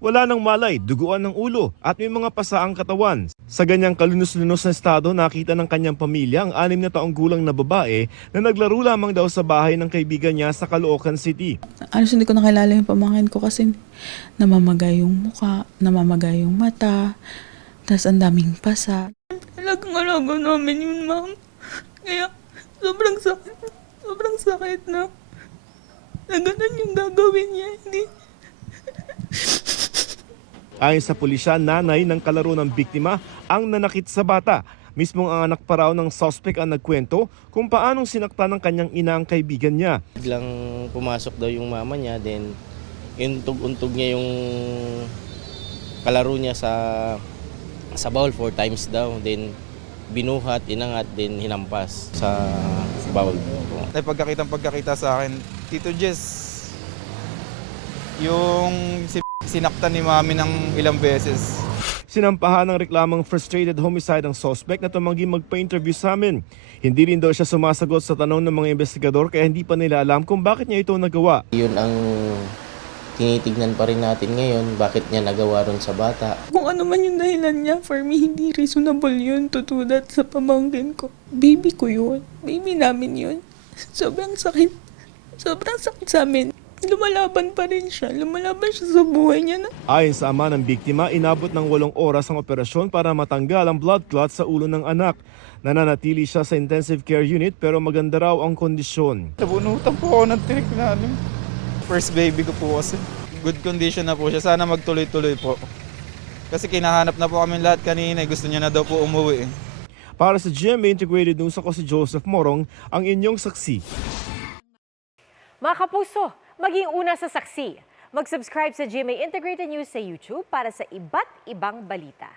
Wala nang malay, duguan ng ulo at may mga pasaang katawan. Sa ganyang kalunos-lunos na estado, nakita ng kanyang pamilya ang 6 na taong gulang na babae na naglaro lamang daw sa bahay ng kaibigan niya sa Caloocan City. Hindi ko nakilala yung pamangkin ko kasi namamagay yung muka, namamagay yung mata, tas ang daming pasa. Talagang alaga namin yun, ma'am. Kaya sobrang sakit na ganun yung gagawin niya. Hindi. Ayon sa pulisya, nanay ng kalaro ng biktima ang nanakit sa bata. Mismong ang anak pa raw ng suspect ang nagkwento kung paanong sinaktan ng kanyang ina ang kaibigan niya. Biglang pumasok daw yung mama niya, then untog niya yung kalaro niya sa bowl 4 times daw. Then binuhat, inangat, then hinampas sa bowl. Ay pagkakita sa akin, Tito Jess, yung sinaktan ni mami ng ilang beses. Sinampahan ng reklamang frustrated homicide ang suspect na tumanggi magpa-interview sa amin. Hindi rin daw siya sumasagot sa tanong ng mga investigador kaya hindi pa nila alam kung bakit niya ito nagawa. Yun ang tinitignan pa rin natin ngayon, bakit niya nagawa ron sa bata. Kung ano man yung dahilan niya, for me, hindi reasonable yun to do that sa pamangkin ko. Baby ko yun. Baby namin yun. Sobrang sakit. Sobrang sakit sa amin. Lumalaban pa rin siya. Lumalaban siya sa buhay niya na. Ayon sa ama ng biktima, inabot ng 8 oras ang operasyon para matanggal ang blood clot sa ulo ng anak. Nananatili siya sa intensive care unit pero maganda raw ang kondisyon. Nabunutan po ako ng tinik na first baby ko po kasi. Good condition na po siya. Sana magtuloy-tuloy po. Kasi kinahanap na po kami lahat kanina. Gusto niya na daw po umuwi. Para sa GMA Integrated News, ako si Joseph Morong, ang inyong saksi. Mga kapuso, maging una sa saksi. Mag-subscribe sa GMA Integrated News sa YouTube para sa iba't ibang balita.